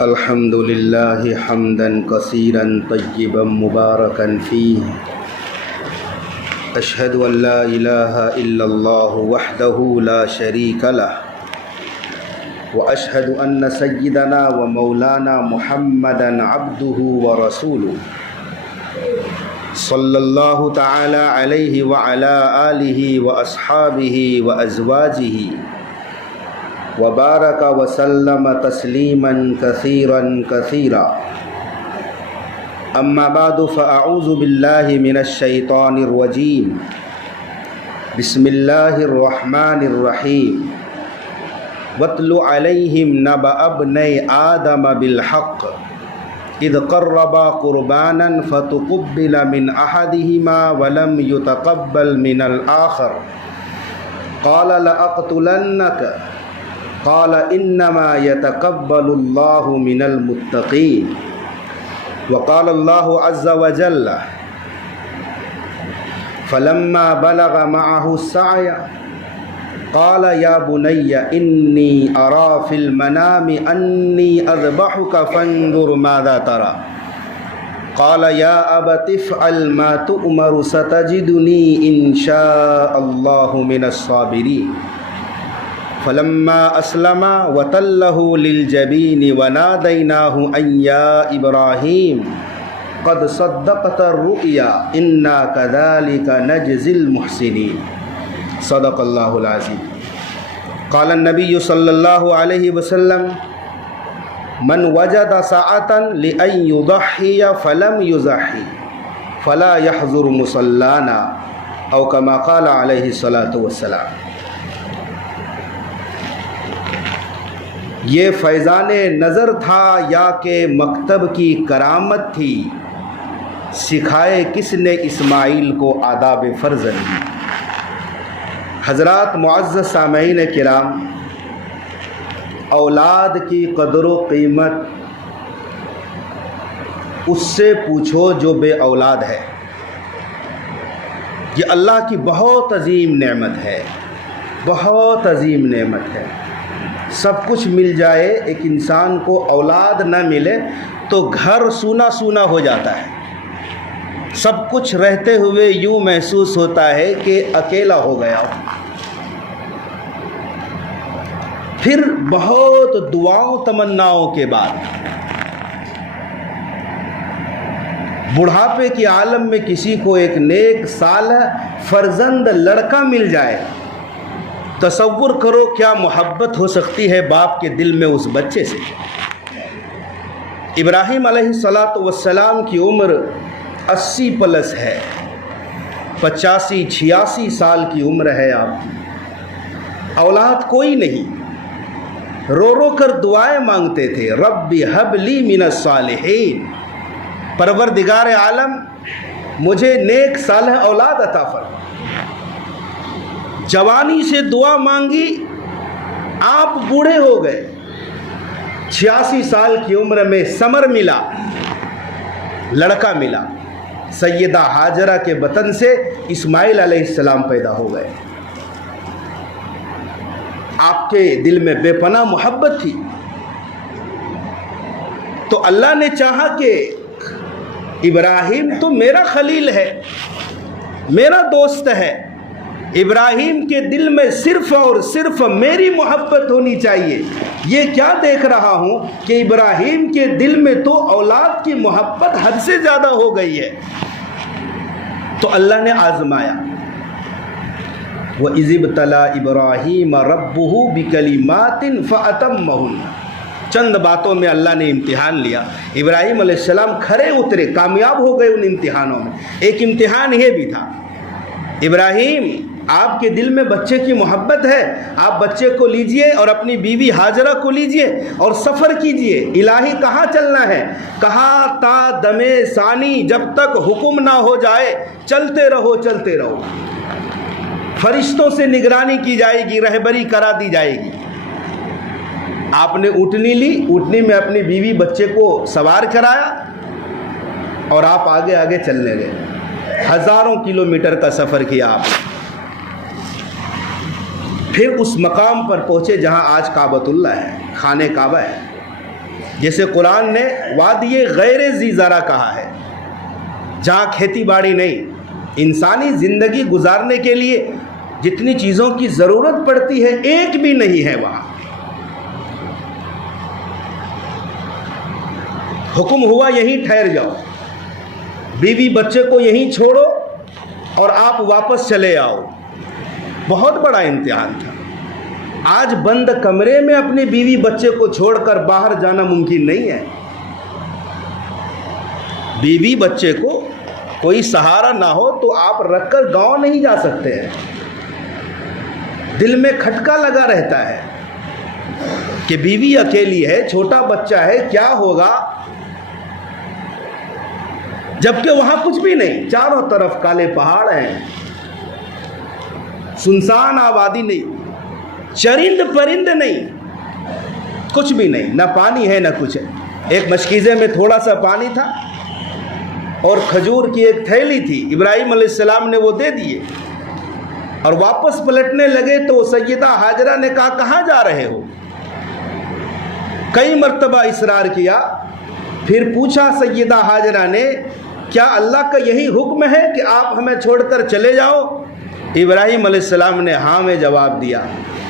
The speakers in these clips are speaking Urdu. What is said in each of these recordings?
الحمد لله حمدا كثيرا طيبا مباركا فيه. أشهد أن لا إله إلا الله وحده لا شريك له، وأشهد أن سيدنا ومولانا محمدا عبده ورسوله صلى الله تعالى عليه وعلى آله وأصحابه وأزواجه وبارك وسلم تسليما كثيرا كثيرا. أما بعد فأعوذ بالله من الشيطان الرجيم. بسم الله الرحمن الرحيم. واتل عليهم نبأ ابني آدم بالحق إذ قربا قربانا فتقبل من أحدهما ولم يتقبل من الآخر قال لأقتلنك قال إنما يتقبل الله من المتقين. وقال الله عز وجل فلما بلغ معه السعي قال يا بني إني أرى في المنام أني أذبحك فانظر ماذا ترى قال يا أبت افعل ما تؤمر ستجدني إن شاء الله من الصابرين. فلما أسلم وتله للجبين وناديناه أن يا إبراهيم قد صدقت الرؤيا إنا كذلك نجزي المحسنين. صدق الله العظيم. قال النبي صلى الله عليه وسلم من وجد ساعة لأن يضحي فلم يضحي فلا يحضر مصلانا أو كما قال عليه الصلاة والسلام. یہ فیضان نظر تھا یا کہ مکتب کی کرامت تھی، سکھائے کس نے اسماعیل کو آداب فرزندی. حضرات معزز سامعین کرام، اولاد کی قدر و قیمت اس سے پوچھو جو بے اولاد ہے. یہ اللہ کی بہت عظیم نعمت ہے، بہت عظیم نعمت ہے. سب کچھ مل جائے، ایک انسان کو اولاد نہ ملے تو گھر سونا سونا ہو جاتا ہے. سب کچھ رہتے ہوئے یوں محسوس ہوتا ہے کہ اکیلا ہو گیا ہو. پھر بہت دعاؤں تمناؤں کے بعد بڑھاپے کے عالم میں کسی کو ایک نیک صالح فرزند لڑکا مل جائے، تصور کرو کیا محبت ہو سکتی ہے باپ کے دل میں اس بچے سے. ابراہیم علیہ السلام کی عمر 80 پلس ہے، 85-86 سال کی عمر ہے آپ کی. اولاد کوئی نہیں، رو رو کر دعائیں مانگتے تھے، رب ہب لی من الصالحین، پروردگار عالم مجھے نیک صالح اولاد عطا فرما. جوانی سے دعا مانگی، آپ بوڑھے ہو گئے. 86 سال کی عمر میں ثمر ملا، لڑکا ملا. سیدہ ہاجرہ کے بطن سے اسماعیل علیہ السلام پیدا ہو گئے. آپ کے دل میں بے پناہ محبت تھی، تو اللہ نے چاہا کہ ابراہیم تو میرا خلیل ہے، میرا دوست ہے، ابراہیم کے دل میں صرف اور صرف میری محبت ہونی چاہیے. یہ کیا دیکھ رہا ہوں کہ ابراہیم کے دل میں تو اولاد کی محبت حد سے زیادہ ہو گئی ہے. تو اللہ نے آزمایا. وَإِذِ ابْتَلَىٰ إِبْرَاهِيمَ رَبُّهُ بِكَلِمَاتٍ فَأَتَمَّهُنَّ. چند باتوں میں اللہ نے امتحان لیا. ابراہیم علیہ السلام کھرے اترے، کامیاب ہو گئے ان امتحانوں میں. ایک امتحان یہ بھی تھا، ابراہیم آپ کے دل میں بچے کی محبت ہے، آپ بچے کو لیجئے اور اپنی بیوی ہاجرہ کو لیجئے اور سفر کیجئے. الہی کہاں چلنا ہے؟ کہا تا دم ثانی، جب تک حکم نہ ہو جائے چلتے رہو چلتے رہو. فرشتوں سے نگرانی کی جائے گی، رہبری کرا دی جائے گی. آپ نے اونٹنی لی، اونٹنی میں اپنی بیوی بچے کو سوار کرایا اور آپ آگے آگے چلنے گئے. ہزاروں کلومیٹر کا سفر کیا آپ. پھر اس مقام پر پہنچے جہاں آج کعبۃ اللہ ہے، خانہ کعبہ ہے. جیسے قرآن نے وادی غیر ذی زرع کہا ہے، جہاں کھیتی باڑی نہیں، انسانی زندگی گزارنے کے لیے جتنی چیزوں کی ضرورت پڑتی ہے ایک بھی نہیں ہے وہاں۔ حکم ہوا یہیں ٹھہر جاؤ، بیوی بچے کو یہیں چھوڑو اور آپ واپس چلے آؤ۔ بہت بڑا امتحان تھا۔ آج بند کمرے میں اپنی بیوی بچے کو چھوڑ کر باہر جانا ممکن نہیں ہے۔ بیوی بچے کو کوئی سہارا نہ ہو تو آپ رکھ کر گاؤں نہیں جا سکتے ہیں۔ دل میں کھٹکا لگا رہتا ہے کہ بیوی اکیلی ہے، چھوٹا بچہ ہے، کیا ہوگا، جبکہ وہاں کچھ بھی نہیں، چاروں طرف کالے پہاڑ ہیں، سنسان آبادی نہیں، چرند پرند نہیں، کچھ بھی نہیں، نہ پانی ہے نہ کچھ ہے۔ ایک مشکیزے میں تھوڑا سا پانی تھا اور کھجور کی ایک تھیلی تھی، ابراہیم علیہ السلام نے وہ دے دیے اور واپس پلٹنے لگے تو سیدہ ہاجرہ نے کہا کہاں جا رہے ہو؟ کئی مرتبہ اصرار کیا، پھر پوچھا سیدہ ہاجرہ نے کیا اللہ کا یہی حکم ہے کہ آپ ہمیں چھوڑ کر چلے جاؤ؟ ابراہیم علیہ السلام نے ہاں میں جواب دیا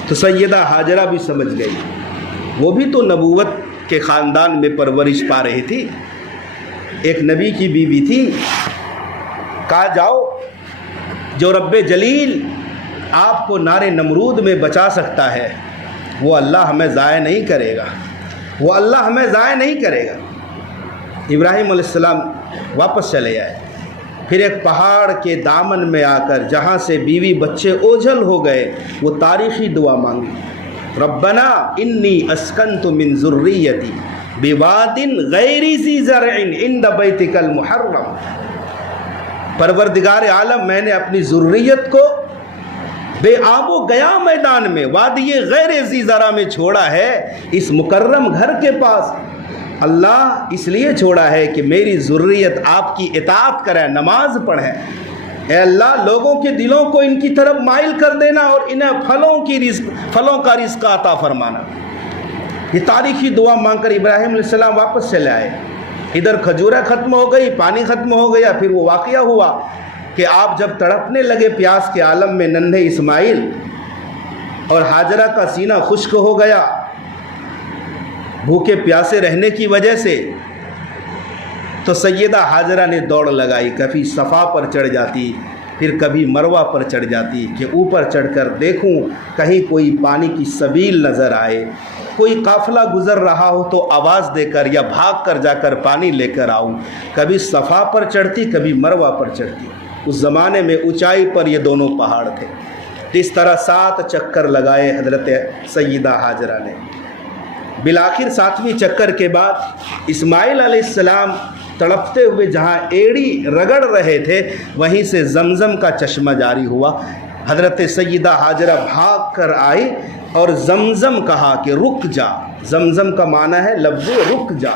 تو سیدہ ہاجرہ بھی سمجھ گئی، وہ بھی تو نبوت کے خاندان میں پرورش پا رہی تھی، ایک نبی کی بیوی تھی۔ کہا جاؤ، جو رب جلیل آپ کو نار نمرود میں بچا سکتا ہے وہ اللہ ہمیں ضائع نہیں کرے گا، وہ اللہ ہمیں ضائع نہیں کرے گا۔ ابراہیم علیہ السلام واپس چلے آئے، پھر ایک پہاڑ کے دامن میں آ کر جہاں سے بیوی بچے اوجھل ہو گئے وہ تاریخی دعا مانگی، ربنا انی اسکنت من ذریتی بواد غیر ذی زرع عند بیتک المحرم، پروردگار عالم میں نے اپنی ذریت کو بے آب و گیا میدان میں وادی غیر ذی زرع میں چھوڑا ہے، اس مکرم گھر کے پاس۔ اللہ اس لیے چھوڑا ہے کہ میری ذریت آپ کی اطاعت کرے، نماز پڑھے۔ اے اللہ لوگوں کے دلوں کو ان کی طرف مائل کر دینا اور انہیں پھلوں کا رزق عطا فرمانا۔ یہ تاریخی دعا مانگ کر ابراہیم علیہ السلام واپس چلے آئے۔ ادھر کھجوریں ختم ہو گئی، پانی ختم ہو گیا، پھر وہ واقعہ ہوا کہ آپ جب تڑپنے لگے پیاس کے عالم میں، ننھے اسماعیل اور ہاجرہ کا سینہ خشک ہو گیا بھوکے پیاسے رہنے کی وجہ سے، تو سیدہ ہاجرہ نے دوڑ لگائی، کبھی صفا پر چڑھ جاتی، پھر کبھی مروہ پر چڑھ جاتی کہ اوپر چڑھ کر دیکھوں کہیں کوئی پانی کی سبیل نظر آئے، کوئی قافلہ گزر رہا ہو تو آواز دے کر یا بھاگ کر جا کر پانی لے کر آؤں۔ کبھی صفا پر چڑھتی، کبھی مروہ پر چڑھتی۔ اس زمانے میں اونچائی پر یہ دونوں پہاڑ تھے۔ اس طرح 7 چکر لگائے حضرت سیدہ ہاجرہ نے۔ بالآخر 7ویں چکر کے بعد اسماعیل علیہ السلام تڑپتے ہوئے جہاں ایڑی رگڑ رہے تھے وہیں سے زمزم کا چشمہ جاری ہوا۔ حضرت سیدہ ہاجرہ بھاگ کر آئی اور زمزم کہا کہ رک جا۔ زمزم کا معنی ہے لفظ رک جا۔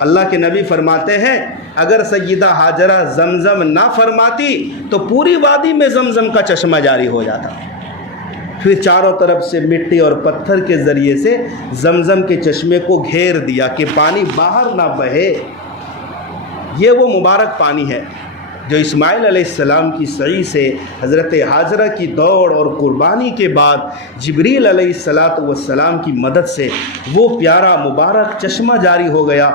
اللہ کے نبی فرماتے ہیں اگر سیدہ ہاجرہ زمزم نہ فرماتی تو پوری وادی میں زمزم کا چشمہ جاری ہو جاتا۔ پھر چاروں طرف سے مٹی اور پتھر کے ذریعے سے زمزم کے چشمے کو گھیر دیا کہ پانی باہر نہ بہے۔ یہ وہ مبارک پانی ہے جو اسماعیل علیہ السلام کی سعی سے حضرت ہاجرہ کی دوڑ اور قربانی کے بعد جبریل علیہ السلام کی مدد سے وہ پیارا مبارک چشمہ جاری ہو گیا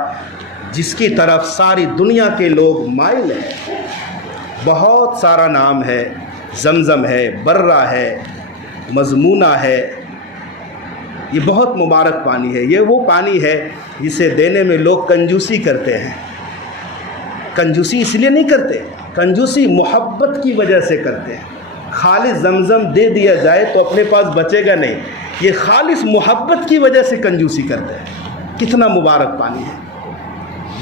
جس کی طرف ساری دنیا کے لوگ مائل ہیں۔ بہت سارا نام ہے، زمزم ہے، برہ ہے، مضمونہ ہے۔ یہ بہت مبارک پانی ہے۔ یہ وہ پانی ہے جسے دینے میں لوگ کنجوسی کرتے ہیں۔ کنجوسی اس لیے نہیں کرتے، کنجوسی محبت کی وجہ سے کرتے ہیں۔ خالص زمزم دے دیا جائے تو اپنے پاس بچے گا نہیں، یہ خالص محبت کی وجہ سے کنجوسی کرتے ہیں۔ کتنا مبارک پانی ہے۔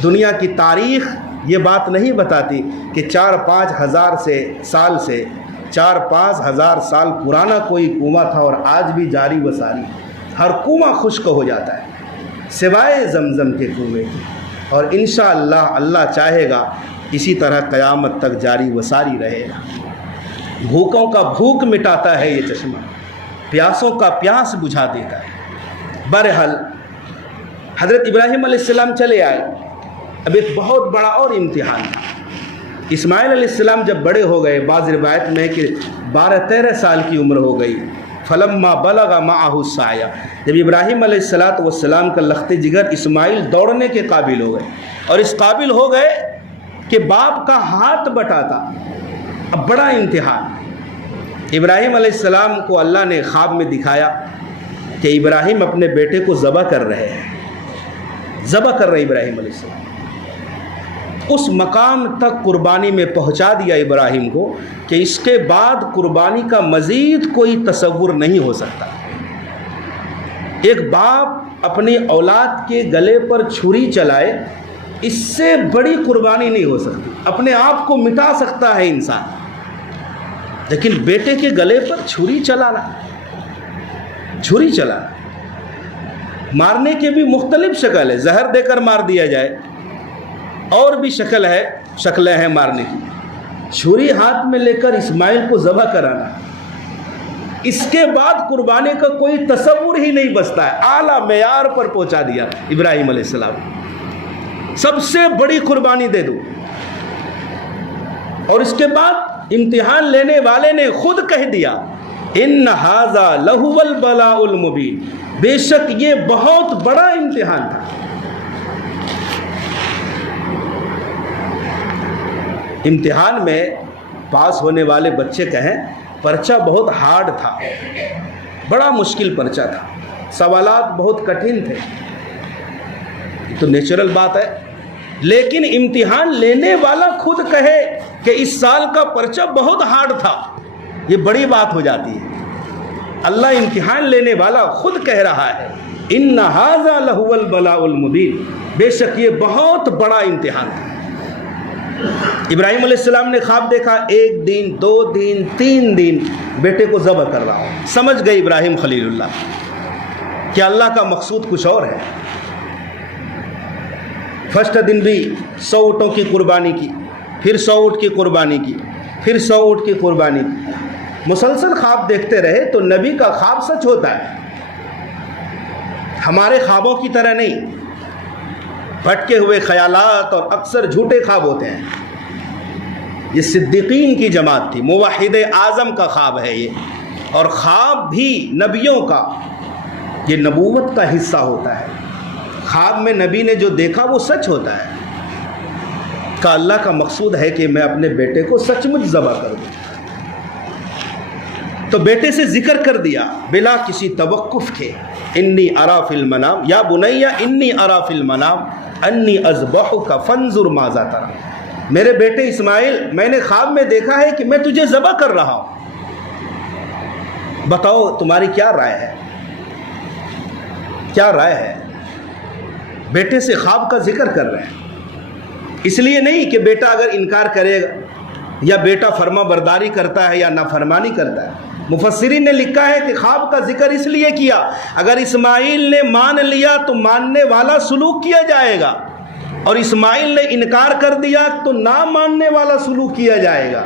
دنیا کی تاریخ یہ بات نہیں بتاتی کہ 4-5 ہزار سال سے 4-5 ہزار سال پرانا کوئی کنواں تھا اور آج بھی جاری و ساری۔ ہر کنواں خشک ہو جاتا ہے سوائے زمزم کے کنویں کی، اور انشاءاللہ اللہ چاہے گا اسی طرح قیامت تک جاری و ساری رہے گا۔ بھوکوں کا بھوک مٹاتا ہے یہ چشمہ، پیاسوں کا پیاس بجھا دیتا ہے۔ بہرحال حضرت ابراہیم علیہ السلام چلے آئے. اب ایک بہت بڑا اور امتحان تھا. اسماعیل علیہ السلام جب بڑے ہو گئے، بعض روایت میں کہ 12-13 سال کی عمر ہو گئی. فلما بلغ معه السعی، جب ابراہیم علیہ السلام کا لخت جگر اسماعیل دوڑنے کے قابل ہو گئے، اور اس قابل ہو گئے کہ باپ کا ہاتھ بٹاتا. اب بڑا امتحان. ابراہیم علیہ السلام کو اللہ نے خواب میں دکھایا کہ ابراہیم اپنے بیٹے کو ذبح کر رہے ہیں. ذبح کر رہے ابراہیم علیہ السلام. اس مقام تک قربانی میں پہنچا دیا ابراہیم کو کہ اس کے بعد قربانی کا مزید کوئی تصور نہیں ہو سکتا. ایک باپ اپنی اولاد کے گلے پر چھری چلائے، اس سے بڑی قربانی نہیں ہو سکتی. اپنے آپ کو مٹا سکتا ہے انسان، لیکن بیٹے کے گلے پر چھری چلانا، چھری چلانا. مارنے کے بھی مختلف شکل ہے. زہر دے کر مار دیا جائے، اور بھی شکلیں ہیں مارنے کی. چھری ہاتھ میں لے کر اسماعیل کو ذبح کرانا، اس کے بعد قربانی کا کوئی تصور ہی نہیں بچتا ہے. اعلیٰ معیار پر پہنچا دیا ابراہیم علیہ السلام. سب سے بڑی قربانی دے دو. اور اس کے بعد امتحان لینے والے نے خود کہہ دیا، ان ھذا لہو البلاء المبین، بے شک یہ بہت بڑا امتحان تھا. امتحان میں پاس ہونے والے بچے کہیں پرچہ بہت ہارڈ تھا، بڑا مشکل پرچہ تھا، سوالات بہت کٹھن تھے. یہ تو نیچرل بات ہے. لیکن امتحان لینے والا خود کہے کہ اس سال کا پرچہ بہت ہارڈ تھا، یہ بڑی بات ہو جاتی ہے. اللہ امتحان لینے والا خود کہہ رہا ہے، ان ھذا لہو البلاء المبین، بے شک یہ بہت بڑا امتحان تھا. ابراہیم علیہ السلام نے خواب دیکھا، 1 دن 2 دن 3 دن بیٹے کو ذبح کر رہا ہوں. سمجھ گئے ابراہیم خلیل اللہ کہ اللہ کا مقصود کچھ اور ہے. فرسٹ دن بھی 100 اونٹوں کی قربانی کی، پھر 100 اونٹ کی قربانی کی، پھر 100 اونٹ کی قربانی کی. مسلسل خواب دیکھتے رہے تو نبی کا خواب سچ ہوتا ہے، ہمارے خوابوں کی طرح نہیں. بھٹکے ہوئے خیالات اور اکثر جھوٹے خواب ہوتے ہیں. یہ صدیقین کی جماعت تھی، موحد اعظم کا خواب ہے یہ. اور خواب بھی نبیوں کا، یہ نبوت کا حصہ ہوتا ہے. خواب میں نبی نے جو دیکھا وہ سچ ہوتا ہے. کہ اللہ کا مقصود ہے کہ میں اپنے بیٹے کو سچ مچ ذبح کر دوں. تو بیٹے سے ذکر کر دیا بلا کسی توقف کے، انی ارا فی المنام یا بنیا انی ارا فی المنام انی اذبحک فانظر ماذا تری. میرے بیٹے اسماعیل، میں نے خواب میں دیکھا ہے کہ میں تجھے ذبح کر رہا ہوں، بتاؤ تمہاری کیا رائے ہے؟ کیا رائے ہے؟ بیٹے سے خواب کا ذکر کر رہے ہیں. اس لیے نہیں کہ بیٹا اگر انکار کرے گا یا بیٹا فرما برداری کرتا ہے یا نافرمانی کرتا ہے. مفسرین نے لکھا ہے کہ خواب کا ذکر اس لیے کیا، اگر اسماعیل نے مان لیا تو ماننے والا سلوک کیا جائے گا، اور اسماعیل نے انکار کر دیا تو نہ ماننے والا سلوک کیا جائے گا.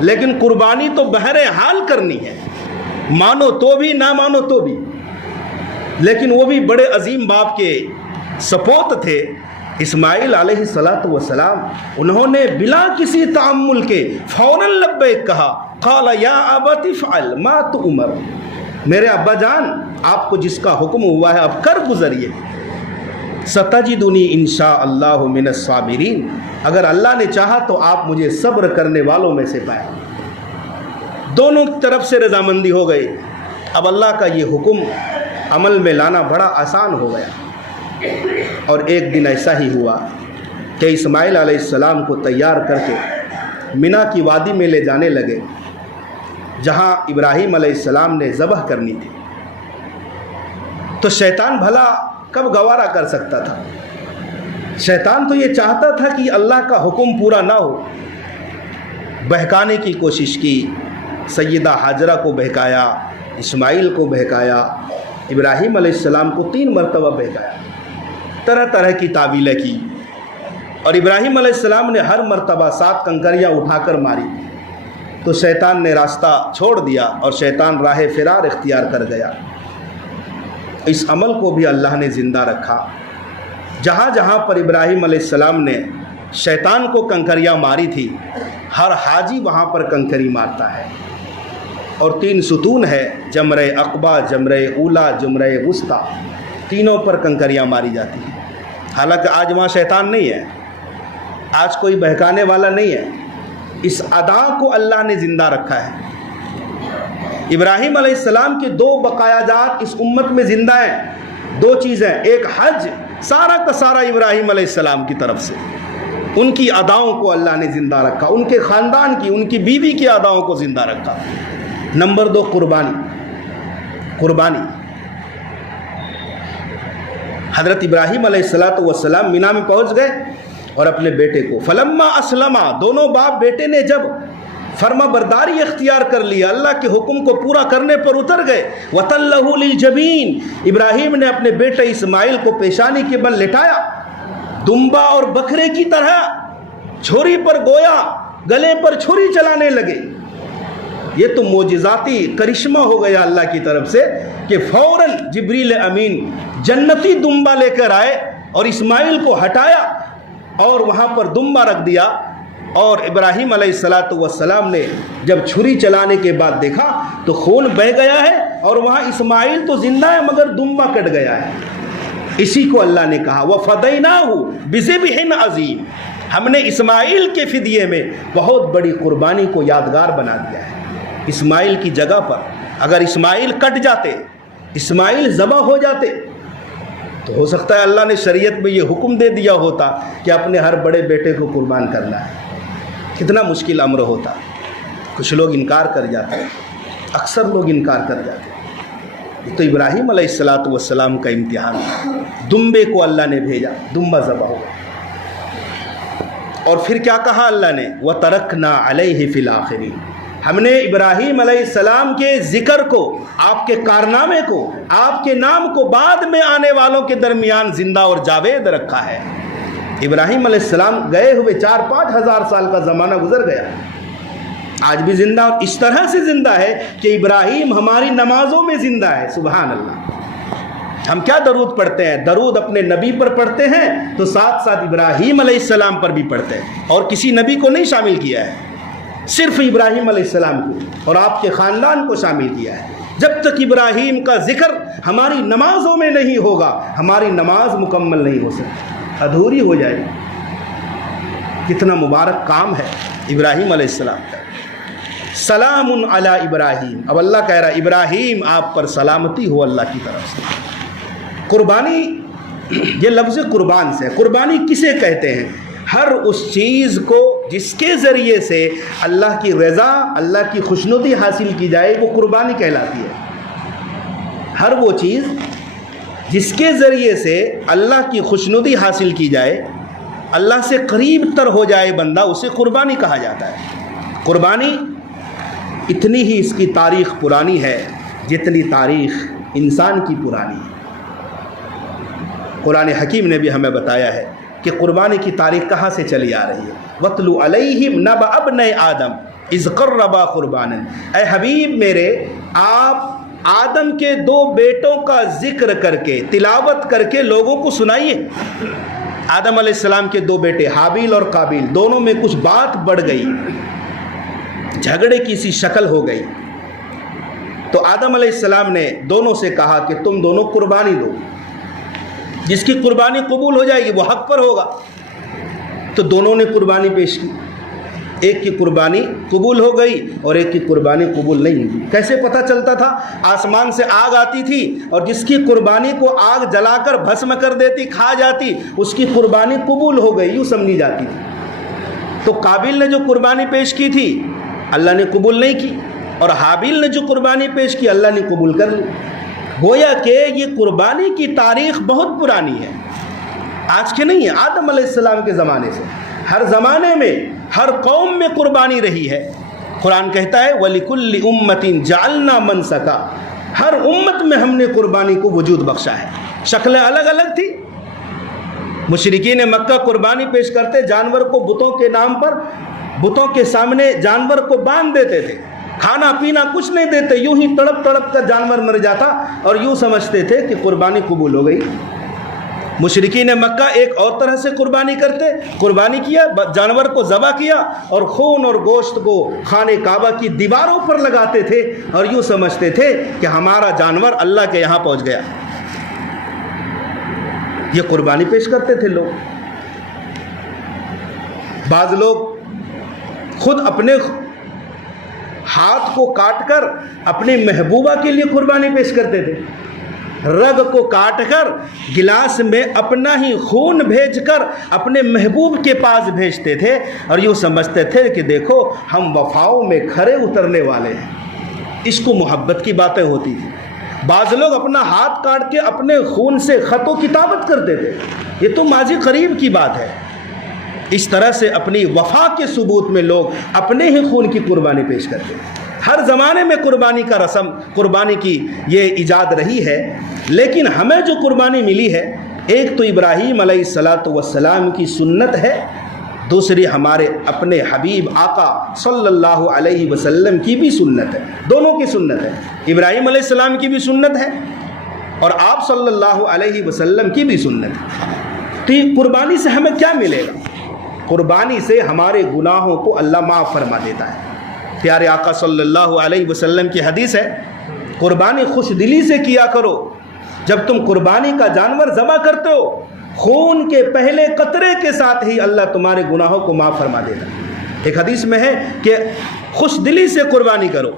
لیکن قربانی تو بہرحال کرنی ہے، مانو تو بھی نہ مانو تو بھی. لیکن وہ بھی بڑے عظیم باپ کے سپوت تھے اسماعیل علیہ السلام. انہوں نے بلا کسی تعمل کے فوراً لبیک کہا. قال یا ابت افعل ما تؤمر، میرے ابا جان آپ کو جس کا حکم ہوا ہے اب کر گزریے. ستجدنی انشاء اللہ من الصابرین، اگر اللہ نے چاہا تو آپ مجھے صبر کرنے والوں میں سے پائیں. دونوں طرف سے رضامندی ہو گئی. اب اللہ کا یہ حکم عمل میں لانا بڑا آسان ہو گیا. اور ایک دن ایسا ہی ہوا کہ اسماعیل علیہ السلام کو تیار کر کے مینا کی وادی میں لے جانے لگے، جہاں ابراہیم علیہ السلام نے ذبح کرنی تھی. تو شیطان بھلا کب گوارا کر سکتا تھا؟ شیطان تو یہ چاہتا تھا کہ اللہ کا حکم پورا نہ ہو. بہکانے کی کوشش کی، سیدہ حاجرہ کو بہکایا، اسماعیل کو بہکایا، ابراہیم علیہ السلام کو 3 مرتبہ بہکایا، طرح طرح کی تعویلیں کی. اور ابراہیم علیہ السلام نے ہر مرتبہ 7 کنکریاں اٹھا کر ماری تو شیطان نے راستہ چھوڑ دیا اور شیطان راہ فرار اختیار کر گیا. اس عمل کو بھی اللہ نے زندہ رکھا. جہاں جہاں پر ابراہیم علیہ السلام نے شیطان کو کنکریاں ماری تھی، ہر حاجی وہاں پر کنکری مارتا ہے، اور 3 ستون ہے، جمرہ عقبہ، جمرہ اولا، جمرہ وسطیٰ، تینوں پر کنکریاں ماری جاتی ہیں۔ حالانکہ آج وہاں شیطان نہیں ہے، آج کوئی بہکانے والا نہیں ہے، اس ادا کو اللہ نے زندہ رکھا ہے۔ ابراہیم علیہ السلام کے 2 بقایا جات اس امت میں زندہ ہیں، 2 چیزیں، ایک حج، سارا کا سارا ابراہیم علیہ السلام کی طرف سے، ان کی اداؤں کو اللہ نے زندہ رکھا، ان کے خاندان کی، ان کی بیوی کی اداؤں کو زندہ رکھا۔ نمبر 2 قربانی۔ حضرت ابراہیم علیہ السلام مینا میں پہنچ گئے اور اپنے بیٹے کو فلما اسلما، دونوں باپ بیٹے نے جب فرما برداری اختیار کر لیا، اللہ کے حکم کو پورا کرنے پر اتر گئے، وَتَلَّهُ لِلْجَبِينِ، ابراہیم نے اپنے بیٹے اسماعیل کو پیشانی کے بل لٹایا، دمبا اور بکرے کی طرح چھری پر گویا، گلے پر چھری چلانے لگے۔ یہ تو معجزاتی کرشمہ ہو گیا اللہ کی طرف سے کہ فوراً جبریل امین جنتی دمبا لے کر آئے اور اسماعیل کو ہٹایا اور وہاں پر دمبا رکھ دیا، اور ابراہیم علیہ السلام نے جب چھری چلانے کے بعد دیکھا تو خون بہہ گیا ہے، اور وہاں اسماعیل تو زندہ ہے مگر دمبا کٹ گیا ہے۔ اسی کو اللہ نے کہا وَفَدَيْنَاهُ بِذِبْحٍ عَظِيمٍ، ہم نے اسماعیل کے فدیے میں بہت بڑی قربانی کو یادگار بنا دیا ہے۔ اسماعیل کی جگہ پر اگر اسماعیل کٹ جاتے، اسماعیل ذبح ہو جاتے، تو ہو سکتا ہے اللہ نے شریعت میں یہ حکم دے دیا ہوتا کہ اپنے ہر بڑے بیٹے کو قربان کرنا ہے، کتنا مشکل امر ہوتا۔ کچھ لوگ انکار کر جاتے، اکثر لوگ انکار کر جاتے۔ یہ تو ابراہیم علیہ السلام کا امتحان تھا، دمبے کو اللہ نے بھیجا، دمبا ذبح ہو گیا، اور پھر کیا کہا اللہ نے وَتَرَكْنَا عَلَيْهِ فِي الْآخِرِينَ، ہم نے ابراہیم علیہ السلام کے ذکر کو، آپ کے کارنامے کو، آپ کے نام کو بعد میں آنے والوں کے درمیان زندہ اور جاوید رکھا ہے۔ ابراہیم علیہ السلام گئے ہوئے 4-5 ہزار سال کا زمانہ گزر گیا، آج بھی زندہ، اور اس طرح سے زندہ ہے کہ ابراہیم ہماری نمازوں میں زندہ ہے۔ سبحان اللہ۔ ہم کیا درود پڑھتے ہیں؟ درود اپنے نبی پر پڑھتے ہیں تو ساتھ ساتھ ابراہیم علیہ السلام پر بھی پڑھتے ہیں، اور کسی نبی کو نہیں شامل کیا ہے، صرف ابراہیم علیہ السلام کو اور آپ کے خاندان کو شامل کیا ہے۔ جب تک ابراہیم کا ذکر ہماری نمازوں میں نہیں ہوگا، ہماری نماز مکمل نہیں ہو سکتی، ادھوری ہو جائے گی۔ کتنا مبارک کام ہے ابراہیم علیہ السلام کا۔ سلام علی ابراہیم، اب اللہ کہہ رہا ہے ابراہیم آپ پر سلامتی ہو اللہ کی طرف سے۔ قربانی، یہ لفظ قربان سے، قربانی کسے کہتے ہیں؟ ہر اس چیز کو جس کے ذریعے سے اللہ کی رضا، اللہ کی خوشنودی حاصل کی جائے، وہ قربانی کہلاتی ہے۔ ہر وہ چیز جس کے ذریعے سے اللہ کی خوشنودی حاصل کی جائے، اللہ سے قریب تر ہو جائے بندہ، اسے قربانی کہا جاتا ہے۔ قربانی اتنی ہی اس کی تاریخ پرانی ہے جتنی تاریخ انسان کی پرانی ہے۔ قرآن حکیم نے بھی ہمیں بتایا ہے کہ قربانی کی تاریخ کہاں سے چلی آ رہی ہے۔ وَاتْلُ عَلَيْهِمْ نَبَأَ ابْنَيْ آدَمَ اِذْ قَرَّبَا قُرْبَانًا، اے حبیب میرے، آپ آدم کے 2 بیٹوں کا ذکر کر کے، تلاوت کر کے لوگوں کو سنائیے۔ آدم علیہ السلام کے 2 بیٹے حابیل اور قابیل، دونوں میں کچھ بات بڑھ گئی، جھگڑے کی سی شکل ہو گئی، تو آدم علیہ السلام نے دونوں سے کہا کہ تم دونوں قربانی دو، جس کی قربانی قبول ہو جائے گی وہ حق پر ہوگا۔ تو دونوں نے قربانی پیش کی، ایک کی قربانی قبول ہو گئی اور ایک کی قربانی قبول نہیں ہوئی۔ کیسے پتہ چلتا تھا؟ آسمان سے آگ آتی تھی اور جس کی قربانی کو آگ جلا کر بھسم کر دیتی، کھا جاتی، اس کی قربانی قبول ہو گئی، یوں سمجھی جاتی تھی۔ تو قابیل نے جو قربانی پیش کی تھی اللہ نے قبول نہیں کی، اور حابیل نے جو قربانی پیش کی اللہ نے قبول کر لی۔ گویا کہ یہ قربانی کی تاریخ بہت پرانی ہے، آج کے نہیں ہے، آدم علیہ السلام کے زمانے سے ہر زمانے میں ہر قوم میں قربانی رہی ہے۔ قرآن کہتا ہے وَلِكُلِّ أُمَّةٍ جَعَلْنَا مَنْسَكًا، ہر امت میں ہم نے قربانی کو وجود بخشا ہے۔ شکلیں الگ الگ تھی، مشرکین مکہ قربانی پیش کرتے، جانور کو بتوں کے نام پر، بتوں کے سامنے جانور کو باندھ دیتے تھے، کھانا پینا کچھ نہیں دیتے، یوں ہی تڑپ تڑپ کر جانور مر جاتا اور یوں سمجھتے تھے کہ قربانی قبول ہو گئی۔ مشرکین مکہ ایک اور طرح سے قربانی کرتے، قربانی کیا، جانور کو ذبح کیا اور خون اور گوشت کو خانہ کعبہ کی دیواروں پر لگاتے تھے اور یوں سمجھتے تھے کہ ہمارا جانور اللہ کے یہاں پہنچ گیا۔ یہ قربانی پیش کرتے تھے لوگ۔ بعض لوگ خود اپنے ہاتھ کو کاٹ کر اپنی محبوبہ کے لیے قربانی پیش کرتے تھے، رگ کو کاٹ کر گلاس میں اپنا ہی خون بھیج کر اپنے محبوب کے پاس بھیجتے تھے اور یوں سمجھتے تھے کہ دیکھو ہم وفاؤں میں کھرے اترنے والے ہیں۔ عشق و محبت کی باتیں ہوتی تھی۔ بعض لوگ اپنا ہاتھ کاٹ کے اپنے خون سے خط و کتابت کرتے تھے، یہ تو ماضی قریب کی بات ہے۔ اس طرح سے اپنی وفا کے ثبوت میں لوگ اپنے ہی خون کی قربانی پیش کرتے ہیں۔ ہر زمانے میں قربانی کا رسم، قربانی کی یہ ایجاد رہی ہے، لیکن ہمیں جو قربانی ملی ہے، ایک تو ابراہیم علیہ السلام کی سنت ہے، دوسری ہمارے اپنے حبیب آقا صلی اللہ علیہ وسلم کی بھی سنت ہے، دونوں کی سنت ہے۔ ابراہیم علیہ السلام کی بھی سنت ہے اور آپ صلی اللہ علیہ وسلم کی بھی سنت ہے۔ تو یہ قربانی سے ہمیں کیا ملے گا؟ قربانی سے ہمارے گناہوں کو اللہ معاف فرما دیتا ہے۔ پیارے آقا صلی اللہ علیہ وسلم کی حدیث ہے، قربانی خوش دلی سے کیا کرو۔ جب تم قربانی کا جانور ذبح کرتے ہو، خون کے پہلے قطرے کے ساتھ ہی اللہ تمہارے گناہوں کو معاف فرما دیتا ہے۔ ایک حدیث میں ہے کہ خوش دلی سے قربانی کرو۔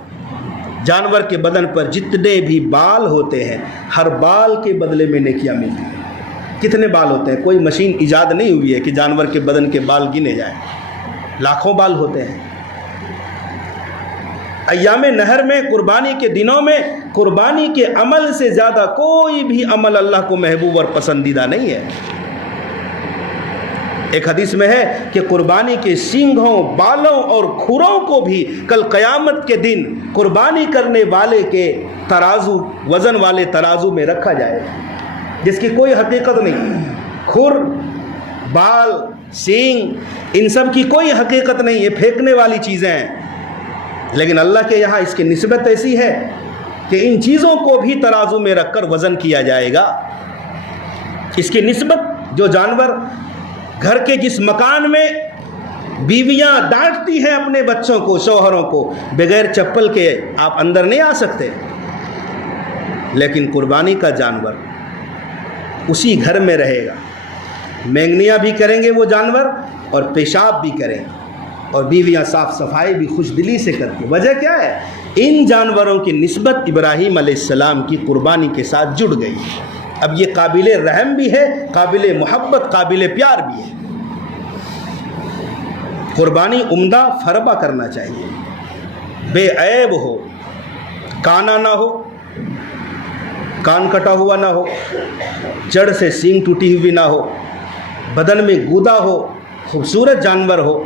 جانور کے بدن پر جتنے بھی بال ہوتے ہیں، ہر بال کے بدلے میں نیکیاں ملتی ہیں۔ کتنے بال ہوتے ہیں؟ کوئی مشین ایجاد نہیں ہوئی ہے کہ جانور کے بدن کے بال گنے جائیں، لاکھوں بال ہوتے ہیں۔ ایام نہر میں، قربانی کے دنوں میں، قربانی کے عمل سے زیادہ کوئی بھی عمل اللہ کو محبوب اور پسندیدہ نہیں ہے۔ ایک حدیث میں ہے کہ قربانی کے سینگھوں، بالوں اور کھروں کو بھی کل قیامت کے دن قربانی کرنے والے کے ترازو، وزن والے ترازو میں رکھا جائے، جس کی کوئی حقیقت نہیں۔ کھر، بال، سینگ، ان سب کی کوئی حقیقت نہیں، یہ پھینکنے والی چیزیں ہیں، لیکن اللہ کے یہاں اس کی نسبت ایسی ہے کہ ان چیزوں کو بھی ترازو میں رکھ کر وزن کیا جائے گا۔ اس کی نسبت، جو جانور گھر کے جس مکان میں بیویاں ڈانٹتی ہیں اپنے بچوں کو، شوہروں کو، بغیر چپل کے آپ اندر نہیں آ سکتے، لیکن قربانی کا جانور اسی گھر میں رہے گا، مینگنیاں بھی کریں گے وہ جانور اور پیشاب بھی کریں گے، اور بیویاں صاف صفائی بھی خوش دلی سے کرتی۔ وجہ کیا ہے؟ ان جانوروں کی نسبت ابراہیم علیہ السلام کی قربانی کے ساتھ جڑ گئی۔ اب یہ قابل رحم بھی ہے، قابل محبت، قابل پیار بھی ہے۔ قربانی عمدہ فربہ کرنا چاہیے، بے عیب ہو، کانا نہ ہو، کان کٹا ہوا نہ ہو، جڑ سے سینگ ٹوٹی ہوئی نہ ہو، بدن میں گودا ہو، خوبصورت جانور ہو،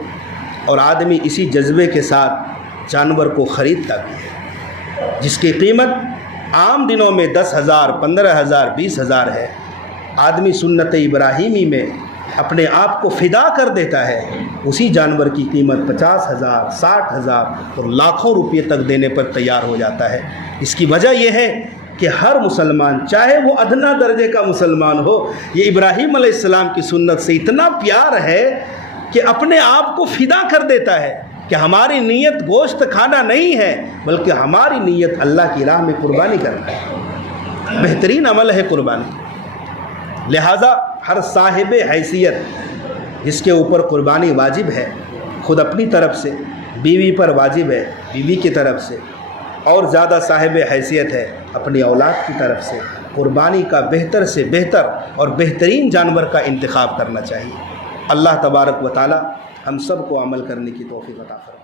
اور آدمی اسی جذبے کے ساتھ جانور کو خریدتا بھی ہے، جس کی قیمت عام دنوں میں 10,000، 15,000، 20,000 ہے۔ آدمی سنت ابراہیمی میں اپنے آپ کو فدا کر دیتا ہے، اسی جانور کی قیمت 50,000، 60,000 اور لاکھوں روپے تک دینے پر تیار ہو جاتا ہے۔ اس کی وجہ یہ ہے کہ ہر مسلمان، چاہے وہ ادنا درجے کا مسلمان ہو، یہ ابراہیم علیہ السلام کی سنت سے اتنا پیار ہے کہ اپنے آپ کو فدا کر دیتا ہے کہ ہماری نیت گوشت کھانا نہیں ہے، بلکہ ہماری نیت اللہ کی راہ میں قربانی کرنا ہے۔ بہترین عمل ہے قربانی۔ لہٰذا ہر صاحب حیثیت جس کے اوپر قربانی واجب ہے، خود اپنی طرف سے، بیوی پر واجب ہے بیوی کی طرف سے، اور زیادہ صاحب حیثیت ہے اپنی اولاد کی طرف سے، قربانی کا بہتر سے بہتر اور بہترین جانور کا انتخاب کرنا چاہیے۔ اللہ تبارک و تعالی ہم سب کو عمل کرنے کی توفیق عطا فرمائے۔